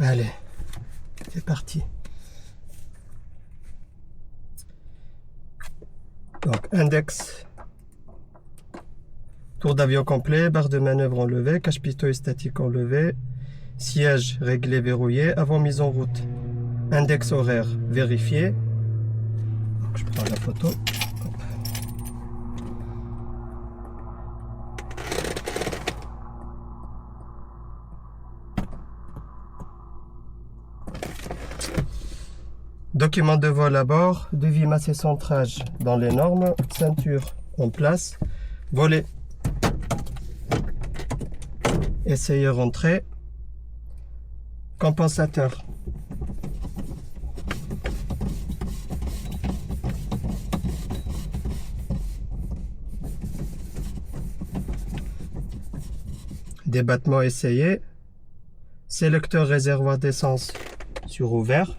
Allez, c'est parti. Donc, index, tour d'avion complet, barre de manœuvre enlevée, cache-pitot et statique enlevé, siège réglé verrouillé, avant mise en route. Index horaire vérifié. Donc, je prends la photo. Document de vol à bord, devis masse et centrage dans les normes, ceinture en place, volet, essayeur entrée, compensateur. Débattement essayé, sélecteur réservoir d'essence sur ouvert,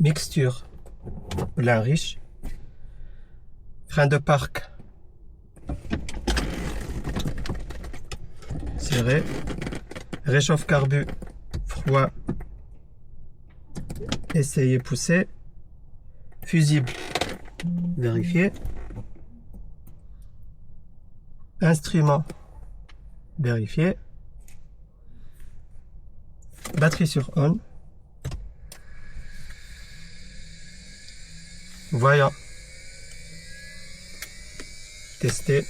mixture plein riche, frein de parc serré, réchauffe carbu froid essayé poussé, fusible vérifié, instrument vérifié, batterie sur on, voyant testé,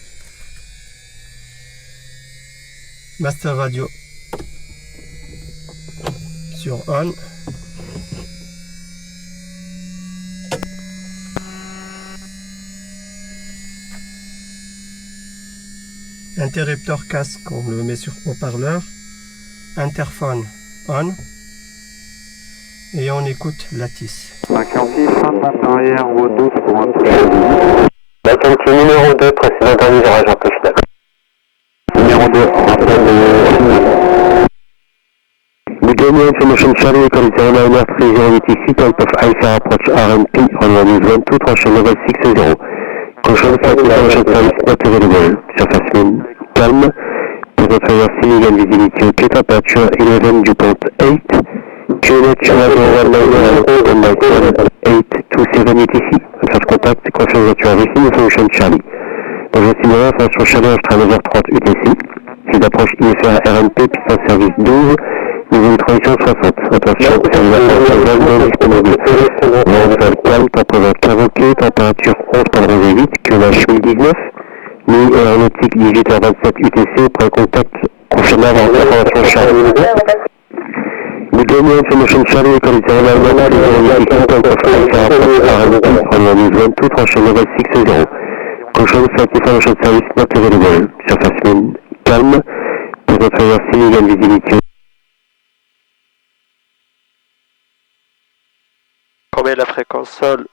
master radio sur on, interrupteur casque, on le met sur haut-parleur, interphone on, et on écoute la tisse. 56, 5 arrière, route 12 pour un Vacancy numéro 2, précédent dernier virage amplifié. Numéro 2, en rappel de... Bugamy Information Charlie, école 09 308 ici, type of IFR approach RMP, runway 22, tranche level 60. Control site information service not available. Surface wind calme. Present traversing legal visibility OK, temperature 11 dew point 8. QNH radio 191.827 UTC. First contact, confirm that you are receiving information Charlie. Bonjour Simona, information Charlie, je travaille 9h30 UTC. C'est d'approche IFR RMP, piste en service 12. Niveau de transition 60. Attention, service disponible. Vent calme, température carroquée, température 11.8, QNH 1019. Nuit aéronautique 18h27 UTC, point contact, confirmé avant information Charlie. Bugamy Information Charlie, école 09 308 point of IFR RMP, 22, tranche level 60. Control site information service not available. Surface wind calme. Present traversing legal visibility. Combien est la fréquence sol?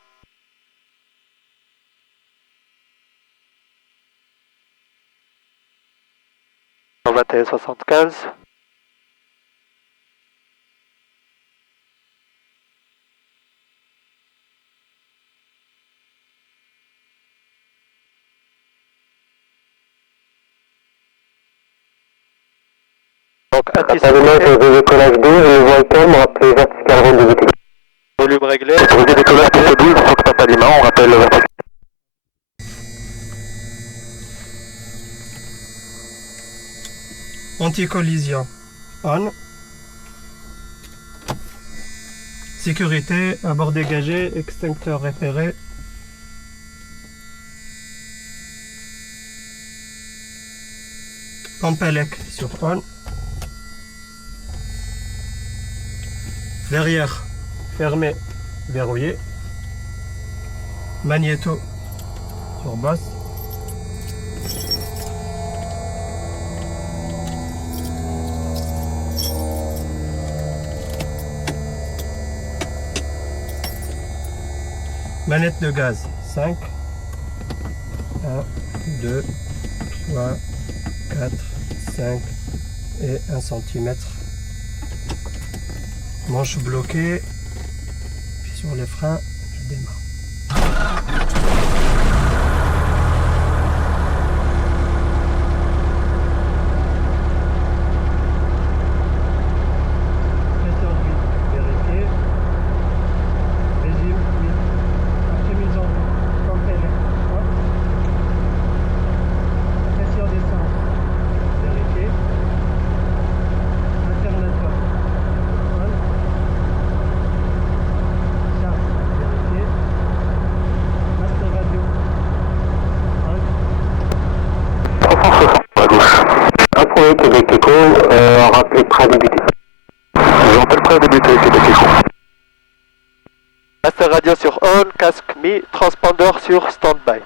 En 21,75. Donc anticipé. Pour décollage 12, le voie calme, rappelez vertical rond de VT. Volume réglé. Pour décollage pour 12, il faut que ça pas d'image, on rappelle le vertical. Anti-collision on, sécurité, abord dégagé, extincteur repéré, pompe à lec sur on, verrière fermée, verrouillée, magnéto sur boss, manette de gaz 5, 1, 2, 3, 4, 5 et 1 cm. Manche bloquée, puis sur les freins, je démarre. prêt à débuter. Je rappelle prêt à débuter, Québec Écho. Master radio sur on, casque mis, transpondeur sur standby.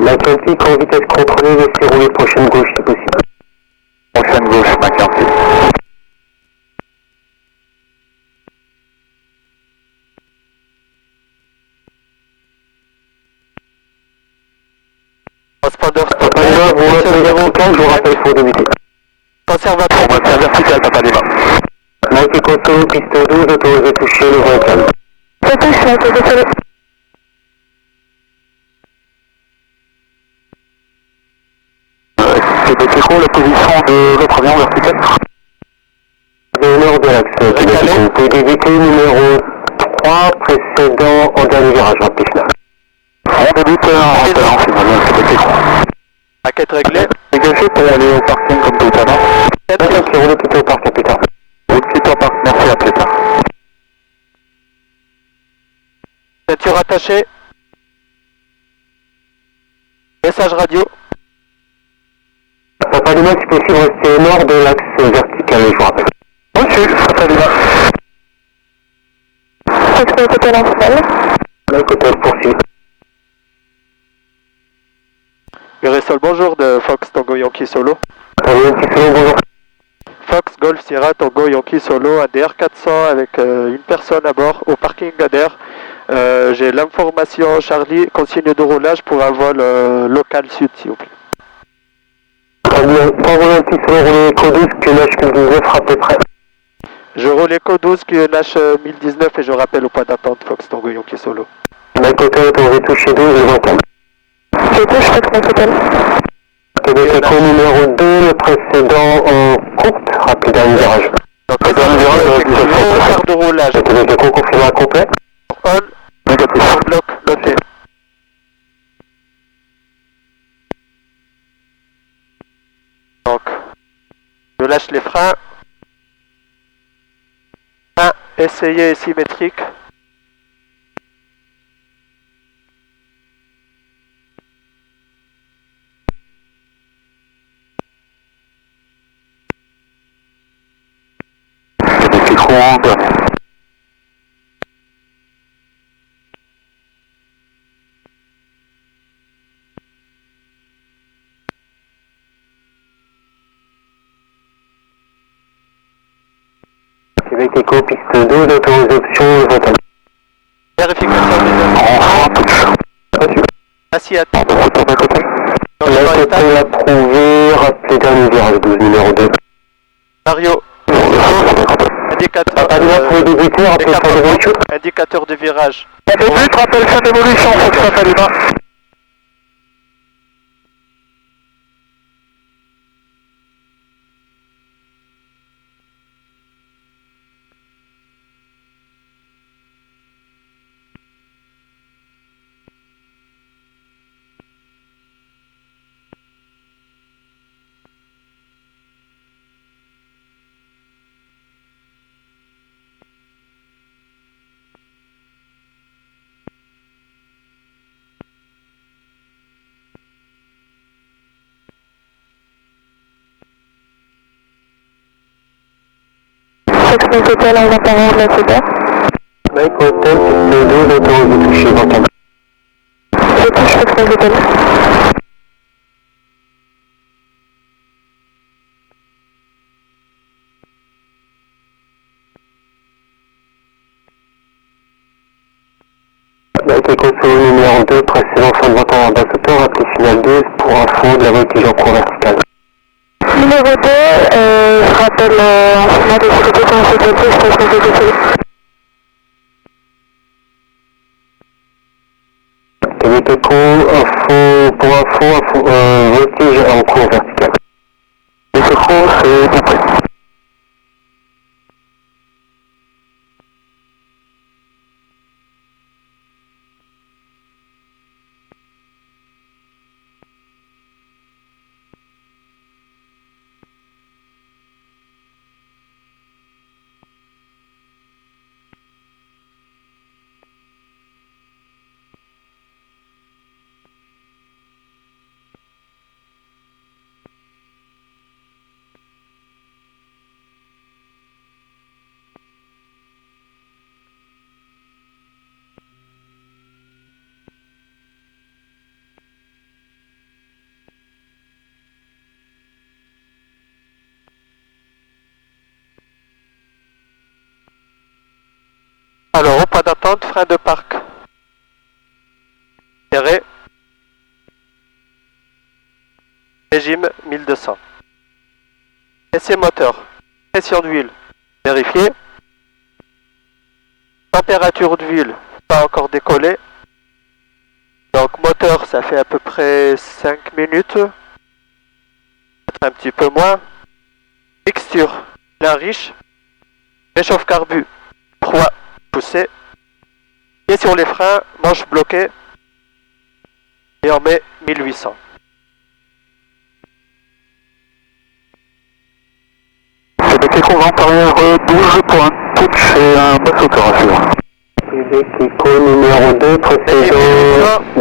L'Atlantique en vitesse contrôlée, laissez rouler prochaine gauche si possible. Prochaine gauche, McCarthy. Transpondeur Papa Lima, vous m'appelez 05, je vous rappelle pour débuter. conservateur. On va vertical, Papa Lima. Nike Conso, piste 12, autorisé toucher le vent calme. Ça touche, c'est désolé. Québec Écho, la position de votre avion vertical. Au nord de l'axe, Québec Écho. Vous pouvez débuter numéro 3, précédent en dernier virage, rapide final. On débute en référence, Québec Écho. Paquette réglée. Dégagez pour aller au parking comme tout à l'heure. D'accord, qui roule plutôt au parc à plus tard. Oui, plutôt au parc, merci, à plus tard. Ceinture attachée. Message radio. Papa Lima, si possible, restez au nord de l'axe vertical, je vous rappelle. Reçu, Papa Lima. Fox Hotel en final. Mike Hotel poursuit. Sol, bonjour de Fox Tango Yankee Solo. Bonjour. Fox Golf Sierra Tango Yankee Solo, ADR 400 avec une personne à bord au parking ADR. J'ai l'information Charlie, consigne de roulage pour un vol local sud s'il vous plaît. Très bien, pour voler un petit solo, roulez Echo 12, QNH 1019, rappelez prêt. Je roule Echo 12, QNH 1019 et je rappelle au point d'attente Fox Tango Yankee Solo. Mike Hotel, autorisé toucher 12, le vent calme. C'est tout, je fais Mike Hotel. Québec Écho numéro 2, le précédent en courte, rapide dernier virage. Donc le dernier virage, quart de roulage. Québec Écho confirmé à complet. On, Négatif. on bloc, noté. Donc, je lâche les freins. 1, essayez symétrique. Québec Écho en dernier. Québec Écho, piste 12, autorisé option, le vent calme. Vérification des En touche. assiette. Retour Mike Hotel. Donc, Mike Hotel approuvé, rappelez dernier virage 12, numéro 2. Mario, indicateur, Allez, vous pouvez débuter, rappelez fin d'évolution. indicateur de virage. On débute, rappel fin d'évolution, Fox Papa Lima. Fox Mike Hotel, on va parler de la CEDA. Mike Hotel, piste 12, autorisé toucher, vent calme. Je touche Fox Mike Hotel. Mike Echo Solo numéro 2, précédent fin de vente en basse hauteur, appelé final 2 pour info de la voltige en cours verticale. Numéro 2, je rappelle en final de sécurité quand on fait je passe mon VTC. Québec Echo, info, pour info, voltige en cours verticale. Québec Echo, c'est tout prêt. Alors, au pas d'attente, frein de parc. Serré. Régime 1200. Essai moteur. Pression d'huile. Vérifié. Température d'huile. Pas encore décollé. Donc moteur, ça fait à peu près 5 minutes. Peut-être un petit peu moins. Mixture. Plein riche. Réchauffe carbu. 3. Poussé. Pied sur les freins. Manche bloquée. Et on met 1800. CBT convent arrière 12 pour un touch et un bas sauteur à suivre. CBT numéro 2, précision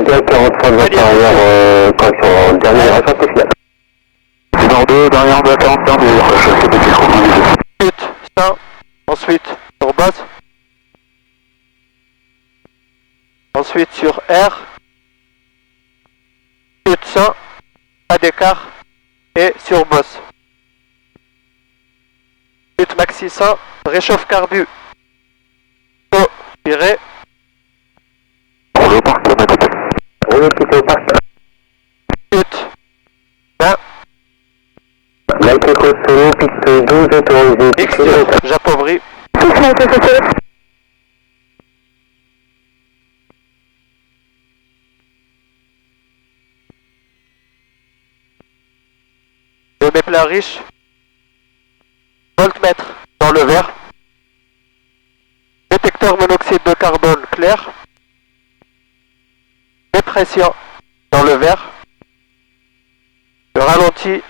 dia 43 de votre arrière, correction, dernier virage spécial. Numéro 2, derrière dia 40, dernier virage, CBT convent. Ensuite, 100, ensuite sur boss. Ensuite sur R. Ensuite 100, pas d'écart, et sur boss. Ensuite maxi 100, réchauffe carbu. Tiré. Roule au parc, la main. Roule au parc. Ensuite 20. Light Echo Solo, piste 12 autorisée. Mixture, j'appauvris. Je mets plein riche. Voltmètre dans le vert. Détecteur monoxyde de carbone clair. Dépression dans le vert. Je ralentis.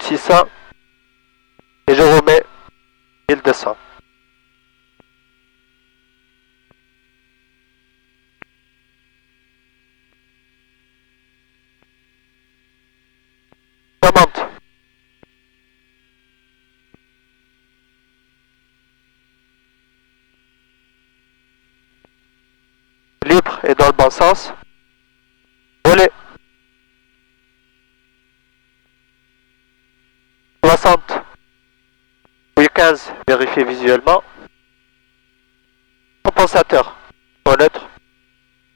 600 et je remets 1200. Commande. Libre et dans le bon sens. Relais. 60. Oui 15. Vérifier visuellement. Compensateur. Au neutre.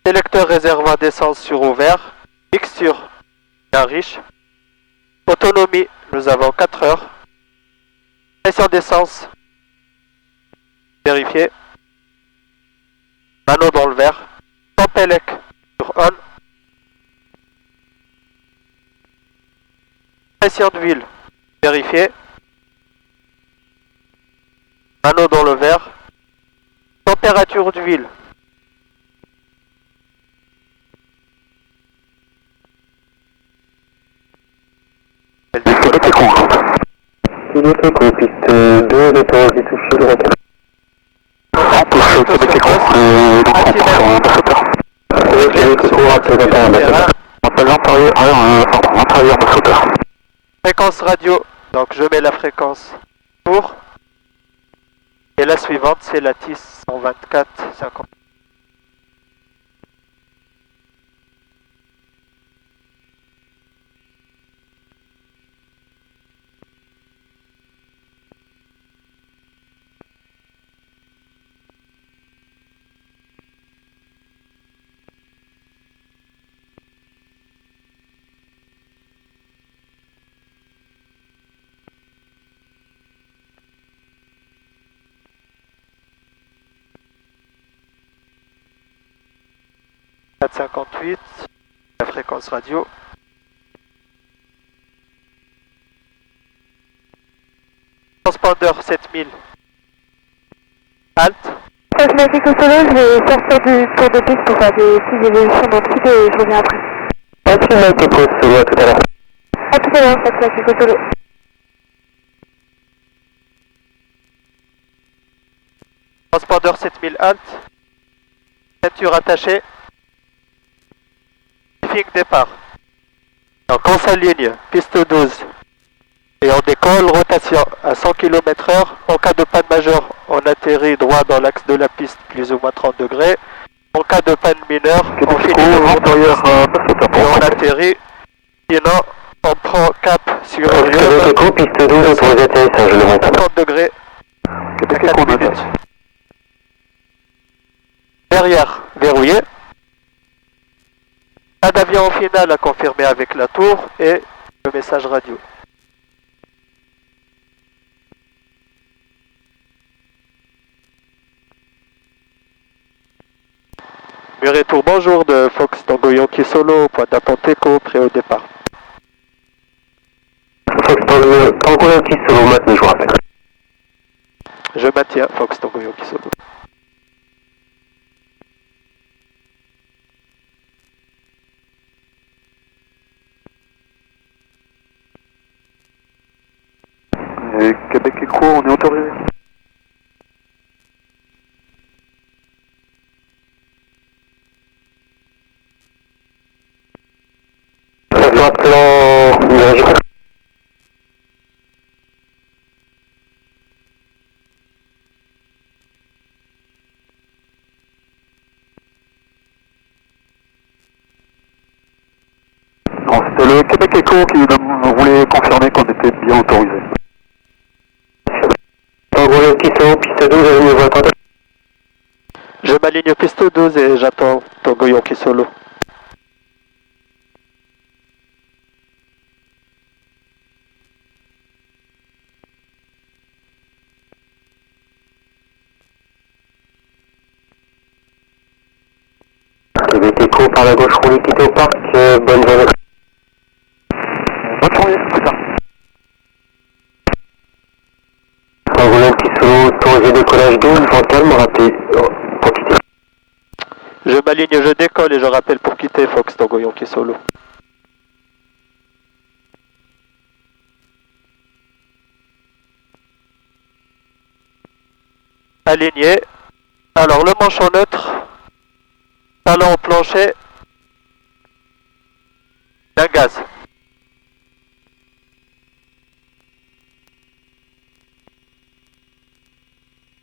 Sélecteur réservoir d'essence sur ouvert. Mixture. Bien riche. Autonomie. Nous avons 4 heures. Pression d'essence. Vérifier. Anneau dans le vert. Tempélec sur on. Pression d'huile. Vérifier. Anneau dans le vert. Température d'huile. CBT convent. CBT convent, piste 2 autorisée touchée de retour. En touche, CBT convent, donc on prend un bas sauteur. CBT convent, présenter un bas sauteur. On appelle l'intérieur bas sauteur. Fréquence radio, donc je mets la fréquence pour. Et la suivante, c'est la TIS 124 50. « 458, la fréquence radio. Transpondeur 7000. Halte. Cosmétique au solo, je vais sortir du tour de piste pour faire des petites évolutions dans le site et je reviens après. Light Echo Solo, à tout à l'heure. A tout à l'heure, Cosmétique au solo. Transpondeur 7000 halte. Ceinture attachée. Briefing départ. Donc on s'aligne, piste 12. Et on décolle, rotation à 100 km/h. En cas de panne majeure, on atterrit droit dans l'axe de la piste, plus ou moins 30 degrés. En cas de panne mineure, on finit le tour et on atterrit. Sinon, On prend cap sur Québec Echo, piste 12, autorisé atterrissage, je le monte. 50 degrés. Québec À Echo, 4 minutes. Derrière, verrouillé. Pas d'avion final à confirmer avec la tour et le message radio. Muret Tour, bonjour de Fox Tango Yankee Solo, point d'attente écho, prêt au départ. Fox Tango Yankee Solo, maintenant je vous rappelle. Je maintiens Fox Tango Yankee Solo. Québec Echo, on est autorisé. Plan nuage. Non, c'était le Québec Echo qui voulait confirmer qu'on était bien autorisé. Tango Yankee Solo, piste 12, je me vois contact. Je m'aligne piste 12 et j'attends Tango Yankee Solo. Québec Echo par la gauche, roulez, quittez au parc, bonne journée. Bonne journée, plus tard. Tango Yankee Solo, autorisé décollage 12, vent calme, raté, pour quitter. Je m'aligne, je décolle et je rappelle pour quitter Fox Tango Yankee Solo. Aligné. Alors le manchon neutre. Talon au plancher. D'un gaz.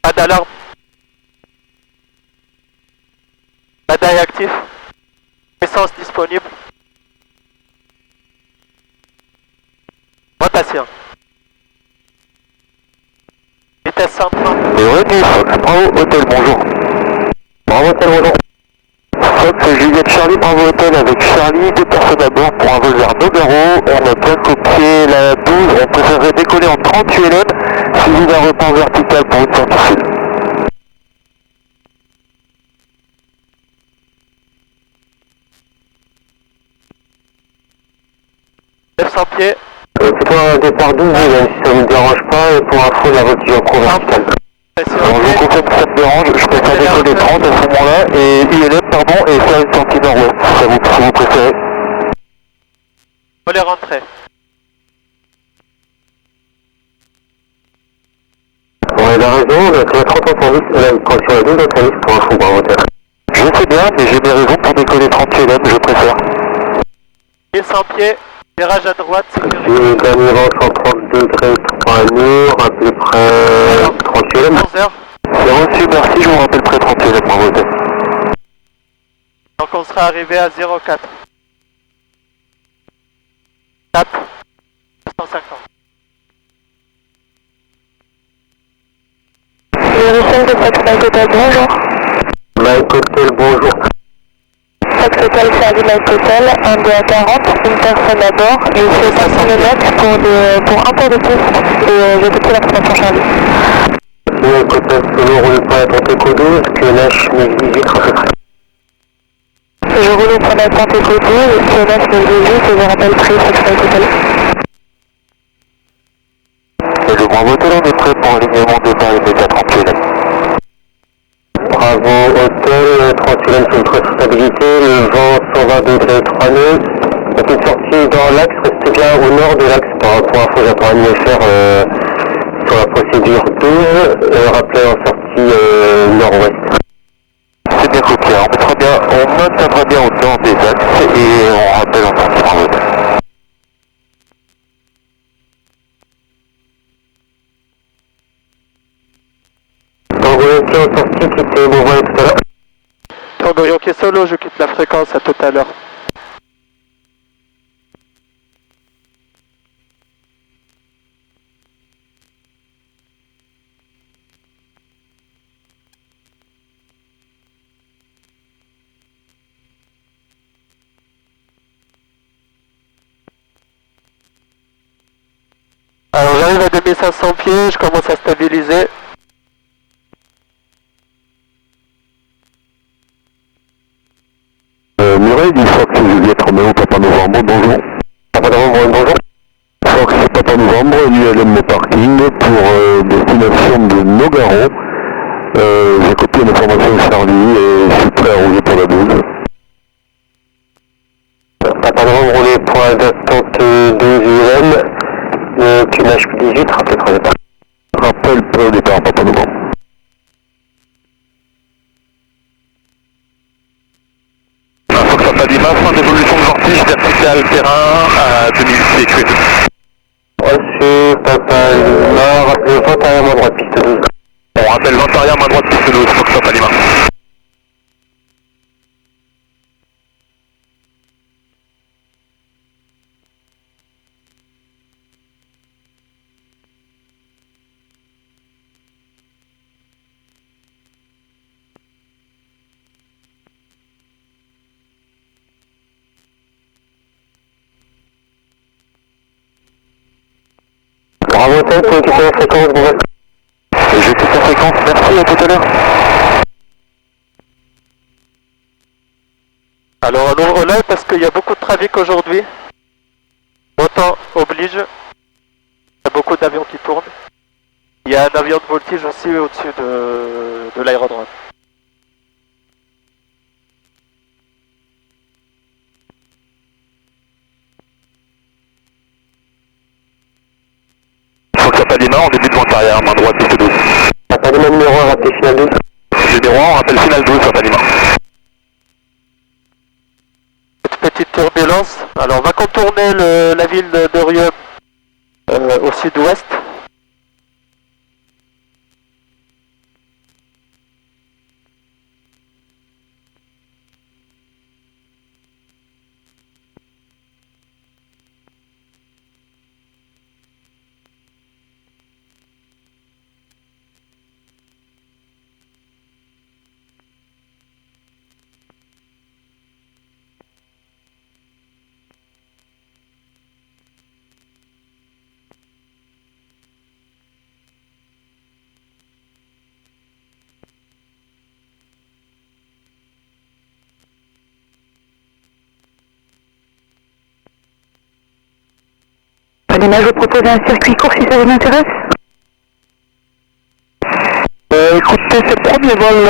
Pas d'alarme. Bataille actif. Essence disponible. Rotation. Vitesse 130. Bienvenue, Fox, Bravo Hôtel, bonjour. Bravo Hôtel, bonjour. Fox, Juliette Charlie, Bravo Hôtel avec Charlie, 2 personnes à bord pour un vol vers Nogaro. On a bien copié la 12, on préférerait décoller en 38 LM, suivi d'un report vertical pour une sortie sud. 900 pieds. Plutôt un départ 12, même si ça ne vous dérange pas, et pour info, la voiture en cours verticale. Alors, je vous confirme que ça me dérange, je préfère décoller 30 à ce moment-là, et ILM, pardon, et faire une sortie nord-ouest, si vous préférez. Faut les rentrer. Ouais, la raison, c'est la 30 en service, sur la 12 en service pour info, Bravo Hôtel. Je sais bien, mais j'ai mes raisons pour décoller 30 LM, je préfère. 1100 pieds. Virage à droite, sécurité. Le dernier vent 130 degrés 3 nœuds, à peu près 30 LM. 11h. C'est reçu, merci, je vous rappelle près 30 LM, Bravo Hôtel. Donc on sera arrivé à 04. Cap. 250. Michel de Fox Mike Hotel, bonjour. Mike Hotel, bonjour. Fox Hotel, Charlie Mike Hotel, 1 2 à 40, une personne à bord, et c'est 500 km pour un tour de piste, et j'ai coupé l'information Charlie. Mike Hotel, solo, roule pas à tenter qu'au 12, QNH 1018 à peu près. Je roule au point d'attente Eco 12, QNH 1018, et je rappelle prix Fox Mike Hotel. Et le Bravo Hôtel, on est prêt pour alignement de Paris immédiat 30 LM. Bravo Hôtel, 30 LM sur une très stabilité, le vent 120 degrés 3 nœuds. Donc une sortie dans l'axe, restez bien au nord de l'axe par rapport à j'attends un IFR sur la procédure 12, rappelez en sortie nord-ouest. C'est bien copié, on maintiendra bien au nord des axes et on rappelle en sortie Bravo Hôtel. Tango Yankee en sortie, quittez mon volet tout à l'heure. Tango Yankee Solo, je quitte la fréquence, à tout à l'heure. Alors j'arrive à 2500 pieds, je commence à stabiliser. Murray, du Fox Juliette Roméo, Papa Novembre, bonjour. Papa Novembre, bonjour. Fox Papa Novembre, ULM au parking pour destination de Nogaro. J'ai copié l'information de Charlie et je suis prêt à rouler pour la 12. Papa Novembre, rouler point d'attente 12 ULM. Le cumage 18, rappel pour le départ. Rappel pour le départ, Papa Novembre. Fox Papa Lima, fin d'évolution de vortige verticale terrain à 2000 pieds. Reçu, Papa Lima, rappelez 20 arrière main droite, piste 12. On rappelle 20 arrière main droite, piste 12, Fox Papa Lima. Bravo, tête, pour équiper la fréquence, bon. J'ai quitté la fréquence, merci, à tout à l'heure. Alors on ouvre l'œil parce qu'il y a beaucoup de trafic aujourd'hui. Autant oblige. Il y a beaucoup d'avions qui tournent. Il y a un avion de voltige aussi au-dessus de l'aérodrome. Fox Papa Lima, en début de vente arrière, main droite, piste 12. Papa Lima numéro 1, rappel final 12. Numéro 1, rappel final 12, Papa Lima. Petite turbulence. Alors on va contourner la ville de Rieux au sud-ouest. Lima, je vous propose un circuit court si ça vous intéresse. Écoutez, c'est le premier vol,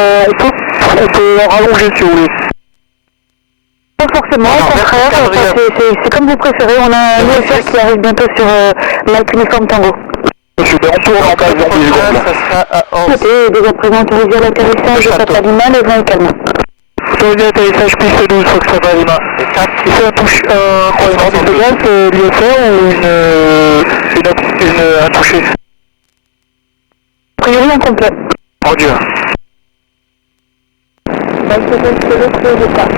on peut rallonger si vous voulez. Pas forcément, au contraire, c'est comme vous préférez. On a un UFR qui arrive bientôt sur Mike Uniforme Tango. Monsieur, on tourne en bas, Ça sera à 11. Notez, déjà présent autorisé à l'atterrissage, Papa Lima, le vent est calme. Autorisé atterrissage piste 12, Fox Papa Lima. Il fait un croisement de gaz, l'UFR ou un toucher? A priori incomplet. Oh Dieu. Mike Uniforme Tango, le départ.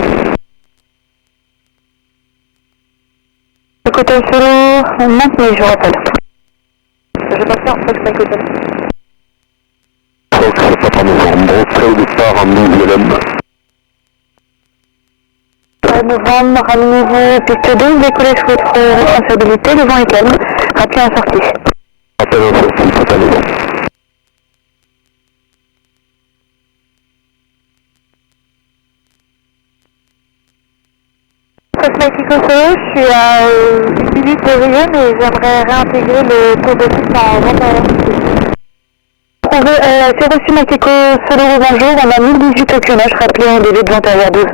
Le côté solo, on maintenait, je vous rappelle. Je vais pas faire Fox Mike Hotel. Fox Papa Novembre, prêt au départ en ULM. Novembre, ramenez-vous piste 12, décollez sous votre responsabilité, le vent est calme, rappelez en sortie. Appel en sortie, Papa Novembre. Cosmético Solo, je suis à 8 minutes de Rieux, mais j'aimerais réintégrer le tour de piste en vente arrière. C'est reçu Makiko Solo, bonjour, on a 1018 au clonage, rappelez en début de vente arrière 12.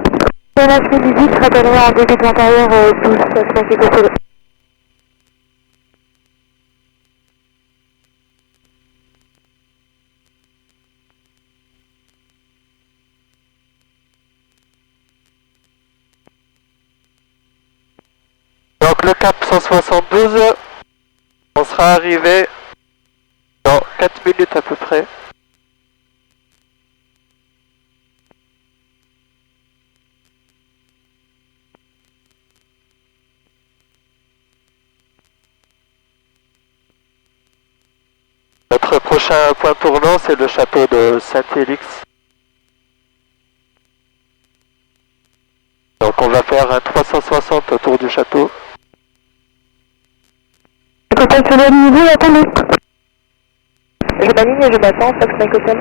Clonage 1018, rappellerai en début de vente arrière 12, Cosmético Solo. Donc le cap 172, on sera arrivé dans 4 minutes à peu près. Notre prochain point tournant, c'est le château de Saint-Élix. Donc on va faire un 360 autour du château. Hôtel Solo à niveau, attendez. Je m'aligne et je m'attends, Fox Mike Hotel.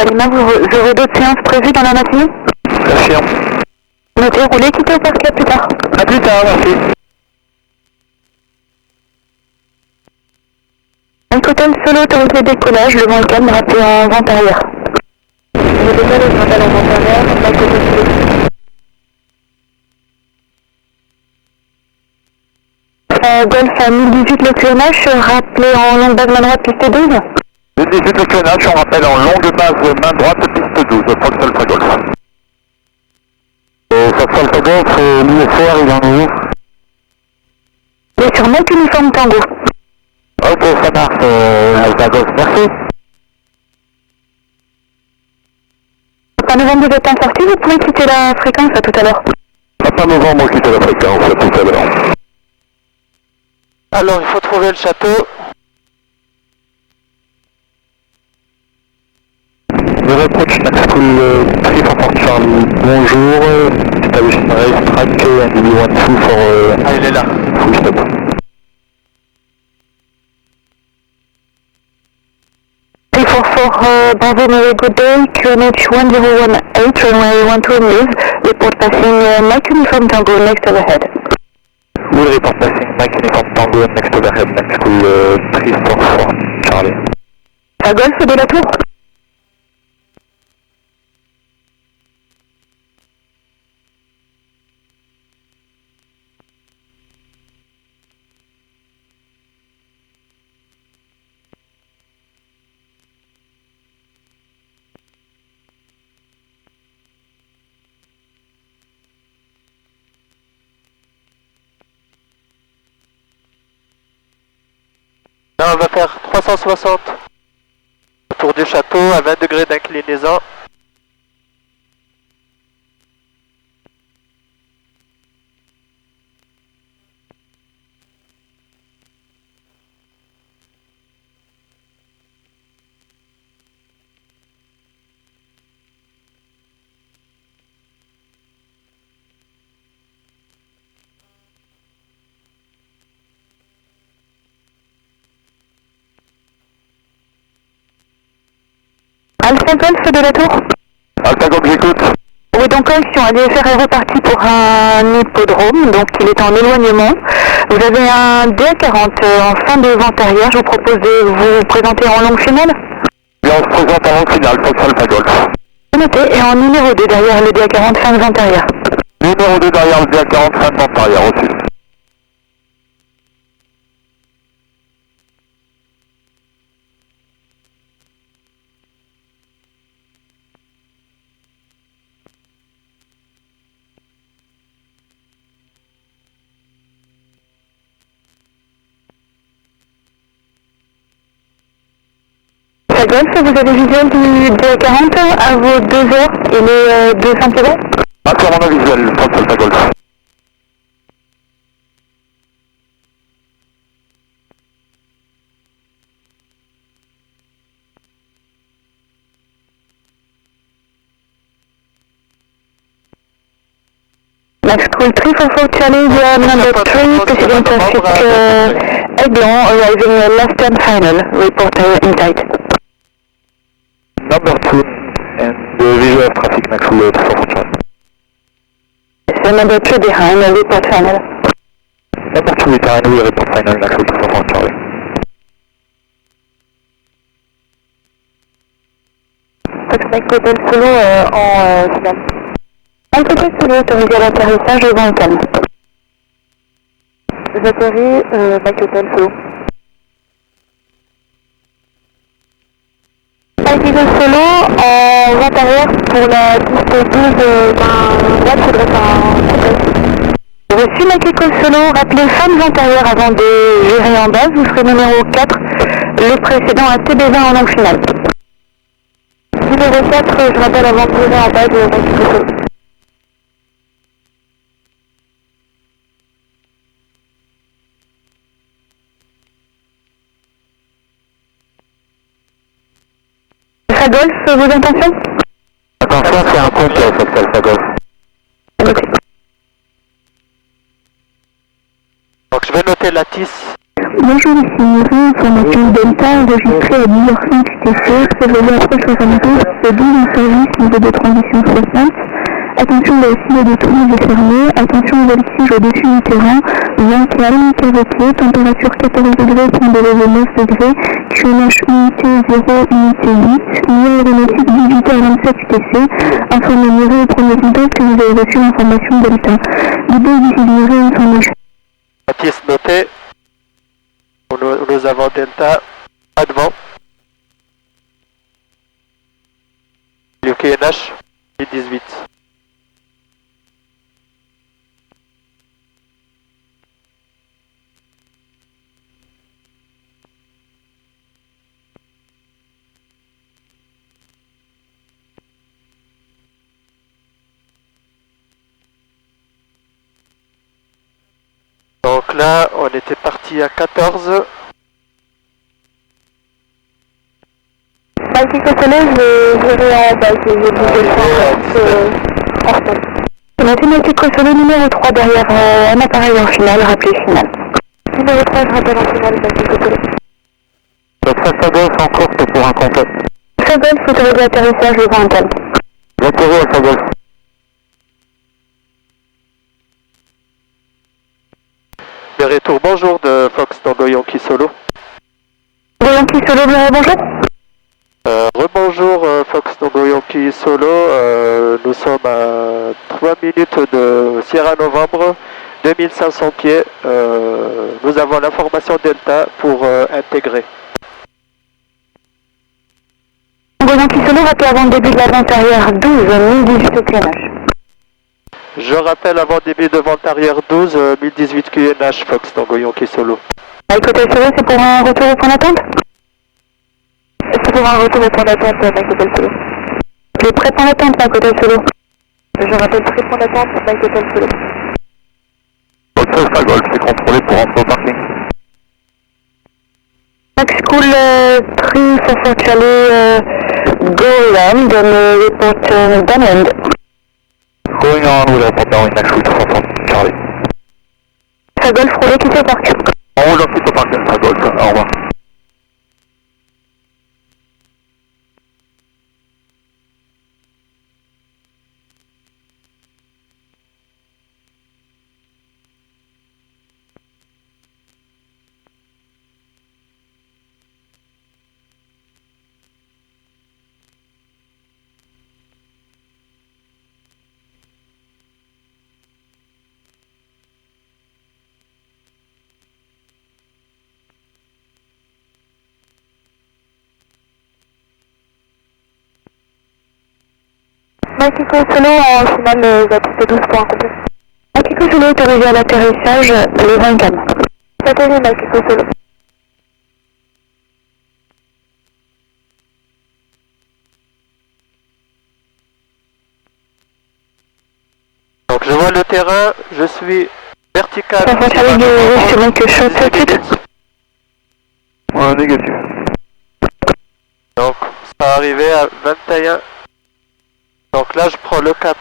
Palima, vous aurez d'autres séances prévues dans la matinée? Confirme. Notez, roulez, quittez au parc, à plus tard. A plus tard, merci. Mike Hotel Solo autorisé décollage, le vent est calme, rappelez en vent arrière. Je décolle et je rappelle en vent arrière, Mike Hotel Solo. Golf à 1018 le QNH, rappelez en longue base main droite, piste 12. 1018 le QNH, on rappelle en longue base main droite, piste 12, Fox Alpha Golf. Fox Alpha Golf, l'UFR, il en est où? Il est sur Mike Uniforme Tango. Ok, ça marche, Alpha Golf, merci. Pas novembre, vous êtes en sortie, vous pouvez quitter la fréquence à tout à l'heure. Papa novembre, on quitte la fréquence, à tout à l'heure. Alors, il faut trouver le château. The approach Max School 344 Charlie, bonjour, establishing racetrack and we want to for Ah, il est là. full stop. 344 Bravo Mary, good day, QNH 1018, runway 12 leave, report passing Mike Uniform Tango next overhead. Will report passing Mike Uniform Tango next overhead, Max School 344 Charlie. À Golf de la Tour. Là, on va faire 360 autour du château à 20 degrés d'inclinaison. Alpha Golf de la Tour. Alpha Golf, j'écoute. Oui, donc correction, l'IFR est reparti pour un hippodrome, donc il est en éloignement. Vous avez un DA40 en fin de vente arrière, je vous propose de vous présenter en longue finale. Bien, on se présente en longue finale, Fox Alpha Golf. C'est noté, et en numéro 2 derrière le DA40 fin de vente arrière. Numéro 2 derrière le DA40, fin de vente arrière aussi. Alpha Golf, vous avez visuel du DA40 à vos 2 heures, il est 200 km. Entièrement visuel, Fox Alpha Golf. Max School 344 Charlie, via number 3, preceding traffic Aiglon, arriving last turn final, report in tight. Number 2, and the visual of traffic Max School 344 Charlie. So number 3 behind, report final. Number 2 behind, we report final Max School 344 Charlie. Fox Mike Hotel Solo en finale. Mike Hotel Solo autorisé à l'atterrissage au vent calme. J'atterris Mike Hotel Solo. Mike Hotel Solo en vent arrière pour la piste 12 d'un droite, faudrait faire un coupé. reçu, Mike Echo Solo. Rappelez femmes antérieures avant de gérer en base. Vous serez numéro 4, le précédent à TB20 en langue finale. Numéro 4, je rappelle avant de gérer en base, Mike Echo Solo. Alpha Golf, vos intentions? Attention, c'est un complet, cette Alpha Golf. Notez. Donc je vais noter la TIS. Bonjour, ici Miri, information Delta, enregistrée à 10h05 UTC, prévoyez approche 72, c'est 12 en service, niveau de transition 60. Attention, le ciel de tournage est fermé, attention au voltige au-dessus du terrain, vent calme, cavetier, température 14 degrés, point de levé 9 degrés, QNH unité 0, unité 8, niveau aéronautique 18h27 UTC, informez Miri au premier contact que vous avez reçu l'information Delta. L'idée d'utiliser information. La TIS notée. Nous avons Delta à devant. Le QNH 18. Donc là, on était parti à 14. Mike Echo Solo, je gérer en base, je vais bouger le en retard. Notez Mike Echo Solo numéro 3 derrière un appareil en finale, rappelez finale. Numéro 3, je rappelle en finale, Mike Echo Solo. Donc Alpha Golf en course pour un complet. Alpha Golf, autorisé atterrissage devant un tel. J'atterris Alpha Golf. Le retour bonjour de Fox Tango Yankee Solo. Yankee Solo, bonjour. Rebonjour Fox Tango Yankee Solo. Nous sommes à 3 minutes de Sierra Novembre, 2500 pieds. Nous avons l'information Delta pour intégrer. Yankee Solo, rappelez avant le début de la vente arrière 12, 1018 au QNH. Je rappelle avant début de vente arrière 12, 1018 QNH Fox Tango Yankee Solo. Mike Echo Solo, c'est pour un retour au point d'attente? C'est pour un retour au point d'attente, Mike Echo Solo. Le prêt point d'attente, Mike Echo Solo. Je rappelle prêt point d'attente, Mike Echo Solo. Donc Alpha Golf, c'est contrôlé pour entrer au parking. Max School 3 for Charlie, go land and report downwind. Going on with airport downwind next week for Charlie. Alpha Golf, roulez, quittez le parc. On roule ensuite au parking, Alpha Golf, au revoir. Mike Echo Solo, en finale, va pousser 12 points complet. Mike Echo Solo, autorisé à l'atterrissage, le 24. Atterri, Mike Echo Solo. Donc je vois le terrain, je suis vertical. Ça va Charlie de c'est bon que je saute tout de suite. Ouais, négatif. Donc ça va arriver à 21. Donc là je prends le cap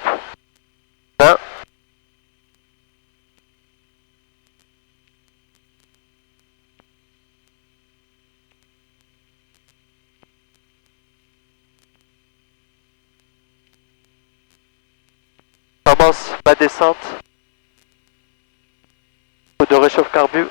20. Commence ma descente de réchauffe carbu.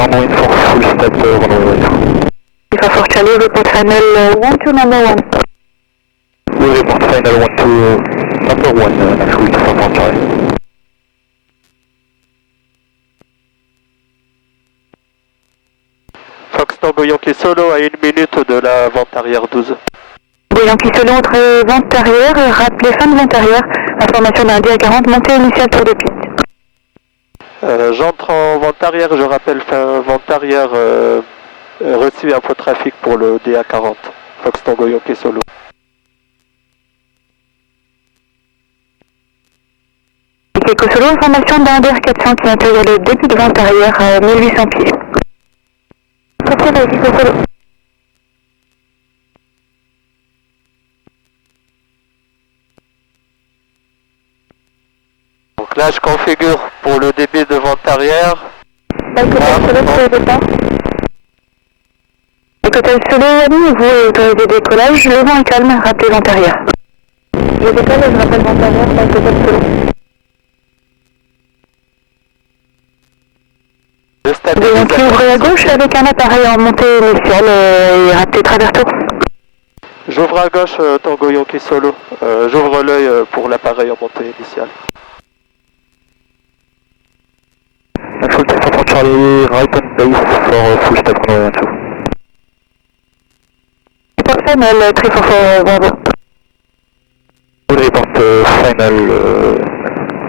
downwind for full step runway right. Alpha 4 Charlie, report final 1 to number 1. We report final 1 to number 1, Nashville, Alpha 4 Charlie. Fox Tango Yankee Solo à 1 minute de la vente arrière 12. Yankee Solo entre vente arrière, rappelez fin de vente arrière, information d'un DA 40, montée initiale tour de piste. J'entre en vente arrière, je rappelle fin vente arrière, reçu info trafic pour le DA 40. Fox Tango Yankee Solo. Yankee Solo, information d'un DR 400 qui intègre le début de vente arrière à 1800 pieds. Merci Yankee Solo. Donc là je configure pour le débit de vente arrière. Écoutez Solo, Yanni, vous autorisez décollage, le vent est calme, rappelez vente arrière. Je décolle et je rappelle vente arrière, pas de Solo. Donc ouvrez à gauche avec un appareil en montée initiale et rappelez travers tour. J'ouvre à gauche Tango Yankee Solo. J'ouvre l'œil pour l'appareil en montée initiale. Full step for Charlie, right on base for full step runway 2. Report final, 344 Bravo. We report final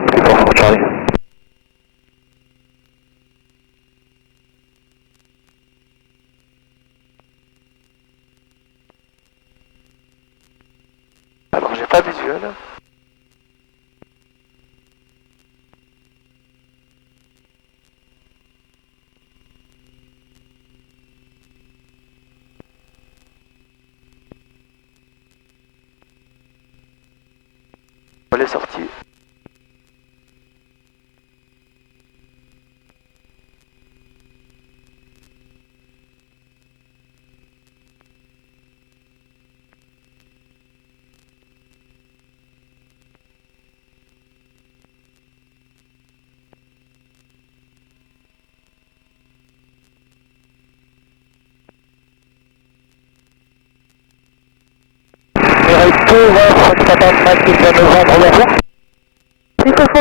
344 Charlie. Alors j'ai pas visuel. Elle est sortie.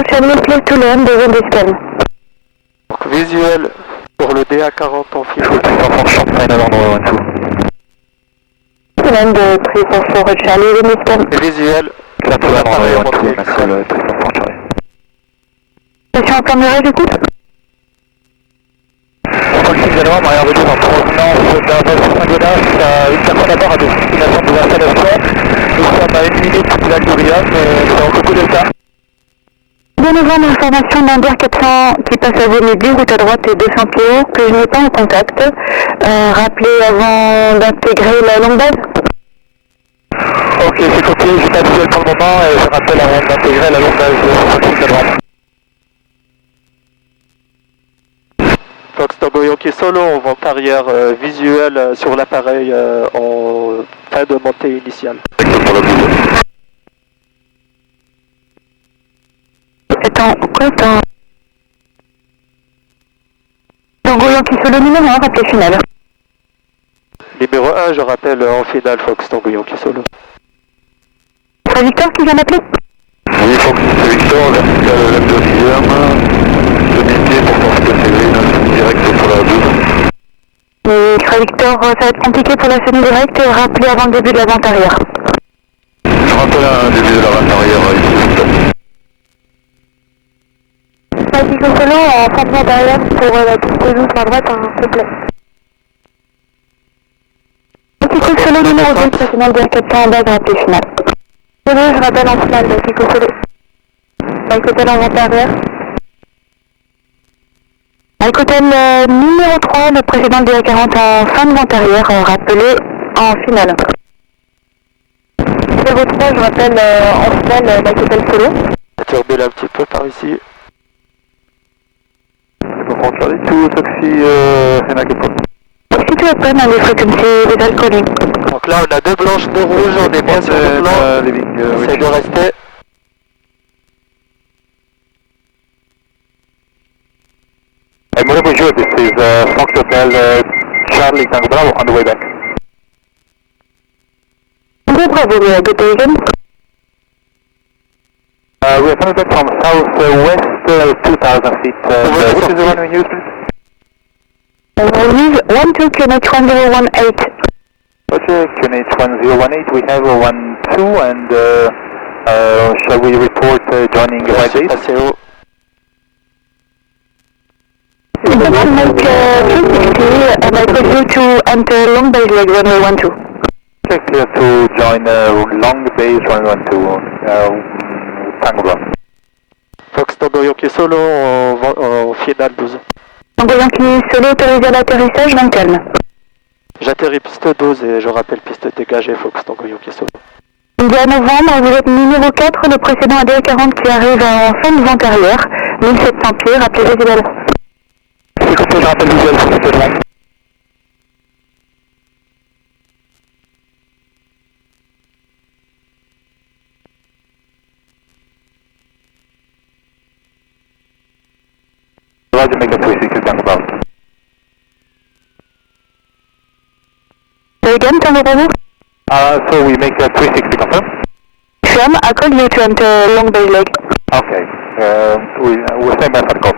Charlie, to land, deuxième d'escale. Donc visuel pour le DA 40 en fil. Final runway 2. Land de 344 Charlie, deuxième d'escale. Visuel. Clear to land runway 2, Nashville, 344 Charlie. Station en plan de mirage, écoute. Fox Exanon, arrière de 12 en provenance d'un vol sur Saint-Gonas, une personne à bord à destination de l'installation. Nous sommes à 1 minute du lac d'Aurillac, nous avons beaucoup de temps. De nouveau, information d'un DR 400 qui passe à vous midi, route à droite et 200 pieds haut, que je n'ai pas en contact. Rappelez avant d'intégrer la longue base. Ok, c'est copié, j'ai pas visuel pour le moment et je rappelle avant d'intégrer la longue base de Fox Exanon. Fox Tango Yankee Solo en vente arrière visuel sur l'appareil en fin de montée initiale. Attends, quoi, attends. Tango Yankee Solo numéro 1, rappelez final. Numéro 1, je rappelle en finale Fox Tango Yankee Solo. C'est Victor qui vient d'appeler? Oui, Fox, c'est Victor, vertical left de 6ème, demi-pied pour sortir de Séverine, direct sur la 12. Victor, ça va être compliqué pour la semi-directe, rappelez avant le début de la vente arrière. Je rappelle un début de la vente arrière ici. Yankee Solo en fin de vente arrière pour la piste 12 à droite, s'il te plaît. Yankee Solo numéro 2, précédent le DR400 en base, rappelez final. Désolé, je rappelle en finale, Yankee Solo. Yankee Solo en vente arrière. Yankee numéro 3, le précédent DR 40 en fin de vente arrière, rappelé en finale. Numéro 3, je rappelle en finale, Yankee Solo. Ça turbule un petit peu par ici. Charlie 2, taxi, Hennaketon. Si tu appelles dans les frequencies des alcooliques. Donc là on a deux blanches, deux rouges, on est bien sur le blanc. Essaye de rester. Moulin Bonjour, this is Fox Hotel Charlie Tango Bravo on the way back. Bravo, good day again. We are coming back from southwest 2,000 feet. What is the one we use, please? Use 12 QNH 1018. Okay, QNH 1018, we have 12 and shall we report joining right base? Assez haut. You can make 360 and I put you to enter long base leg runway 12. Okay, clear to join long base 112 Tango Bravo. Fox Tango Yankee Solo en finale 12. Tango Yankee Solo autorisé à l'atterrissage, vent calme. J'atterris piste 12 et je rappelle piste dégagée Fox Tango Yankee Solo. India novembre, vous êtes numéro 4, le précédent AD40 qui arrive en fin de vent arrière, 1700 pieds, rappelez visuel. C'est comme ça, je rappelle visuel pour cette demande. Roger, make a 360 Tango Bravo. Say again, Tango Bravo? So we make a 360, confirm? Firm, I call you to enter long base leg. Okay, we'll stay by that call.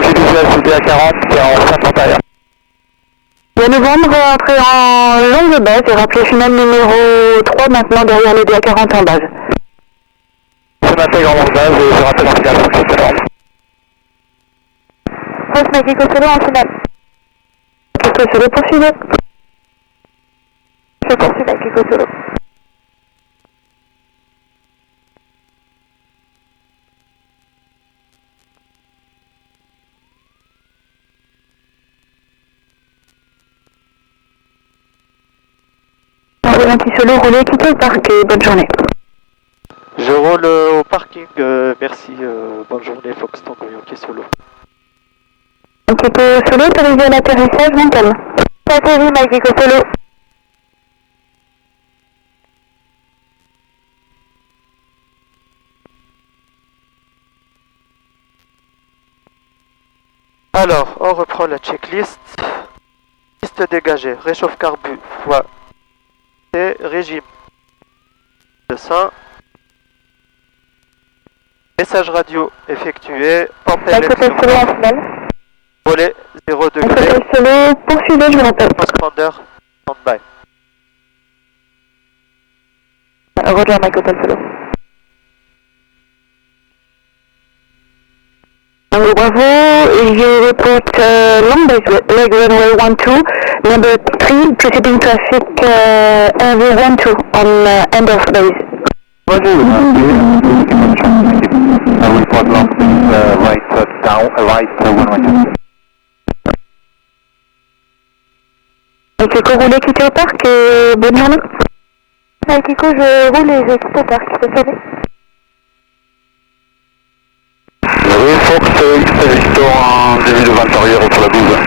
J'ai visuel sous DA40 qui est en fin de vent arrière. India novembre, entrée en longue base et rappelez final numéro 3 maintenant derrière le DA40 en base. Je m'intègre en longue base et je rappelle en finale, c'est énorme. Fox Mexico Solo en finale. Mexico Solo poursuivez. Je poursuis Mexico Solo. Tango Yankee Solo, roulez, quittez le parc et bonne journée. Je roule au parking, merci, bonne journée Fox Tango Yankee Solo. Mexico Solo, autorisé à l'atterrissage, vent calme. Atterri Mexico Solo. Alors, on reprend la checklist. Piste dégagée, réchauffe carbu, fois T, régime de 100. Message radio effectué, pompe Mexico Solo en finale. volet 0 degré, Mexico Solo, poursuivez, je vous rappelle. transpondeur, stand-by. Roger, Mexico Solo. Tango Bravo, you report long base leg runway 12, number 3, preceding traffic runway 12 on end of base. Roger, I will report long base right down, right 112. Mexico, roulez, quittez au parc et bonne journée. Mexico, je roule et je quitte au parc, c'est ça. Oui, Fox, X Victor en début de vent arrière sur la 12.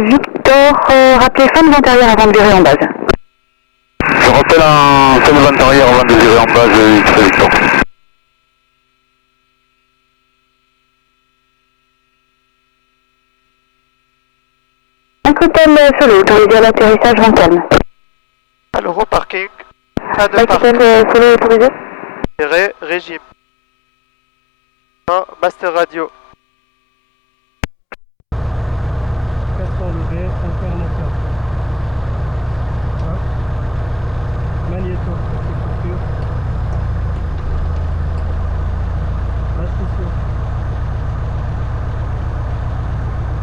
Victor, rappelez fin de vent arrière avant de virer en base. Je rappelle en fin de vent arrière avant de virer en base X Victor. Un hôtel Solo, autorisé à l'atterrissage, vent calme. Alors au parking, pas de Un parking, hôtel Solo autorisé. régime. Non, master radio. 400 levés, alternateur. Magnéto, structure. Attention.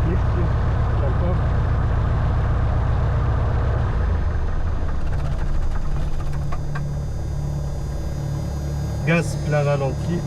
Lift, encore. Gaz plein ralenti.